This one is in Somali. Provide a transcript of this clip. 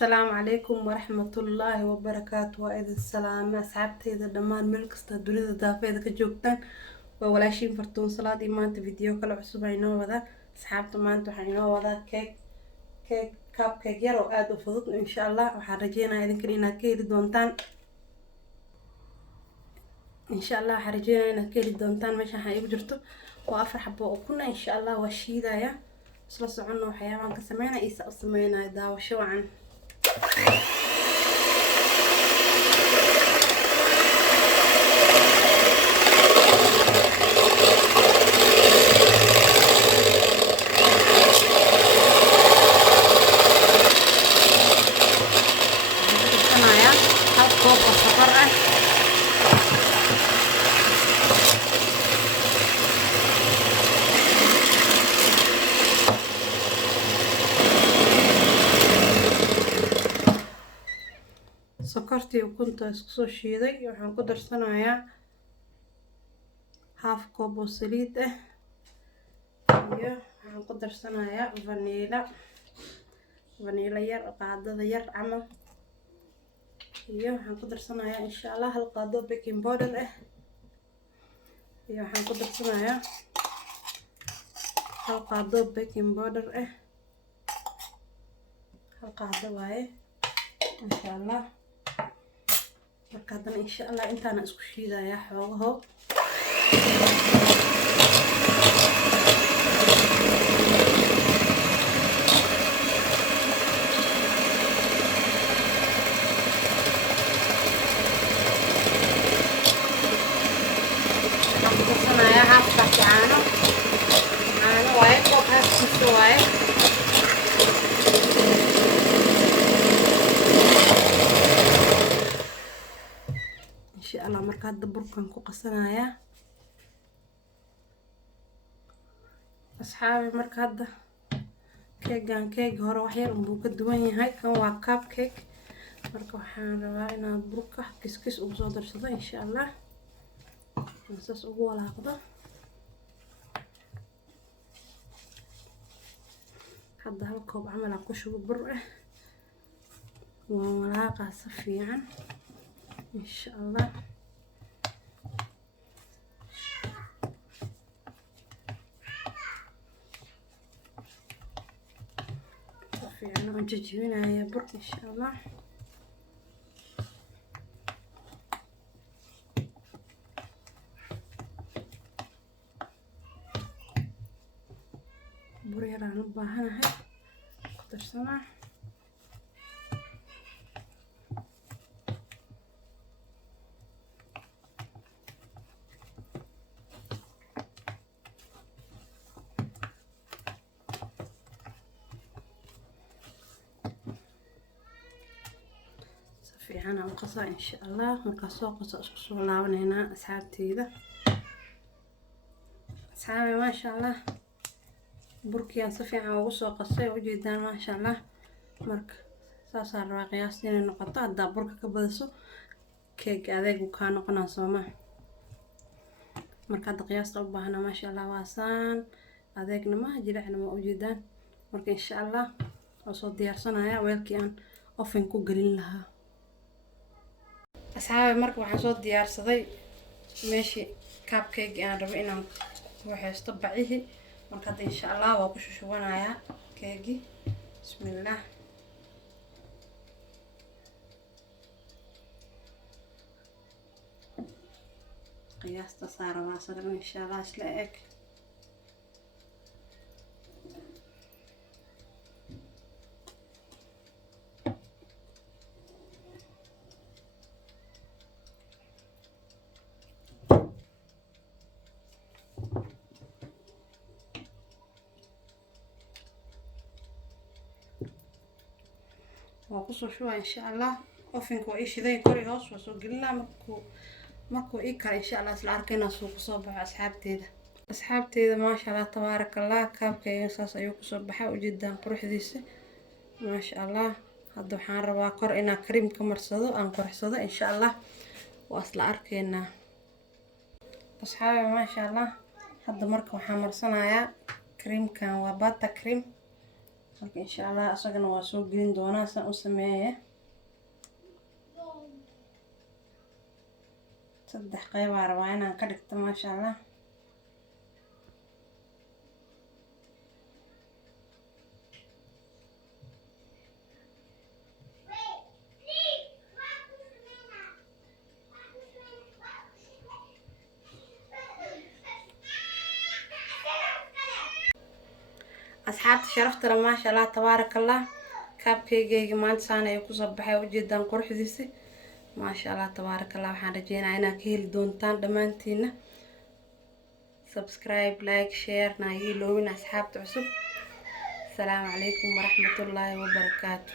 السلام عليكم ورحمة الله وبركاته. وإذا السلام أصحابتي إذا دمان ملكستا دونيدا دافيدا كجوجتان وولاشين فرتون صلاة إيمانتا فيديو كلا عصوبة إنو وذا أصحابتا مانتو حينو وذا كيك كاب كيك يارو آدو فضط إن شاء الله وحرجينا إذن كرينا كيري دونتان إن شاء الله حرجينا إنا كيري دونتان ماشا حايب جرتو وأفرح بوكونا إن شاء الله وشيدا يا سلسو عنو حيوان كسمينا إيسا أصمينا داو شو عن sokortii ukunta isku soo shiiday waxaan ku darsanayaa half koob oo saliid ah iyo waxaan ku darsanayaa vanilla yar qaadada yar camal iyo waxaan ku darsanayaa insha Allah hal qaado baking powder ah iyo waxaan ku darsanayaa hal qaado baking powder ah hal qaado waaye insha Allah marka hadana insha Allah intaana isku shiidayaa xoogaho waxaan half cup caano waaye koob halkiisa waaye insha Allah marka hadda burkan ku qasanayaa asxaabi marka hadda keeg hore wax yar buu ka duwan yahay kan waa cupcake marka waxaan rabaa inaan burka kiskis ugu soo darsado insha Allah saas ugu walaaqdo hadda hal koob camal aan ku shubo bur ah waa walaaqaa si fiican insha Allah fiican oo jajabinaya bur insha Allah bur yar aan u baahanahay ku darsanaa fiican aan qasaa insha Allah marka soo qaso isku soo laabanayna asxaabteeda asxaabi ma sha Allah burkiyaan si fiican ugu soo qasay u jeedaan ma sha Allah marka saas aan rabaa qiyaasta inay noqoto hadda burka ka badaso keeg adeeg uu ka noqonaa Soomaa marka hadda qiyaasta u baahna ma sha Allah waasaan adeegna ma jiracna ma u jeedaan marka insha Allah oo soo diyaarsanayaa weelkii aan oven ku galin lahaa asxaabi marka waxaan soo diyaarsaday meeshii cupcake aan rabo inaan ku haysto bacihi marka hadda insha Allah waa ku shushubanayaa keegi bismillah qiyaasta saara waa saran insha Allah isla eg وقصو شوية إن شاء الله أوفنك وإيش ذي كوري هوس وسوق لنا ماكو إيكا إن شاء الله سلعركينا سوق صوبح أصحابتي إذا ما شاء الله تبارك الله كابكي ينصاص أيوك صبحة وجدا قروح ذيسي ما شاء الله هادو حان روا كور إنا كريم كمرصدو أن قرحصدو إن شاء الله وأصل أركينا أصحابي ما شاء الله هادو مركو حان مرصنا يا كريم كان وباتا كريم marka insha Allah asagana waa soo gelin doonaa saan u sameeyay. saddex qayb aan rabaa inaan ka dhigto maasha Allah. asxaabta sharafta leh maasha Allah tabaarakallah. kaabkeygayga maanta saan ay ku soo baxay ujeedaan quruxdiisa maasha Allah tabaarakallah. waxaan rajeynayaa inaad ka heli doontaan dhammaantiina. subscribe, like, share na iloowin asxaabta cusub. السلام عليكم ورحمة الله وبركاته.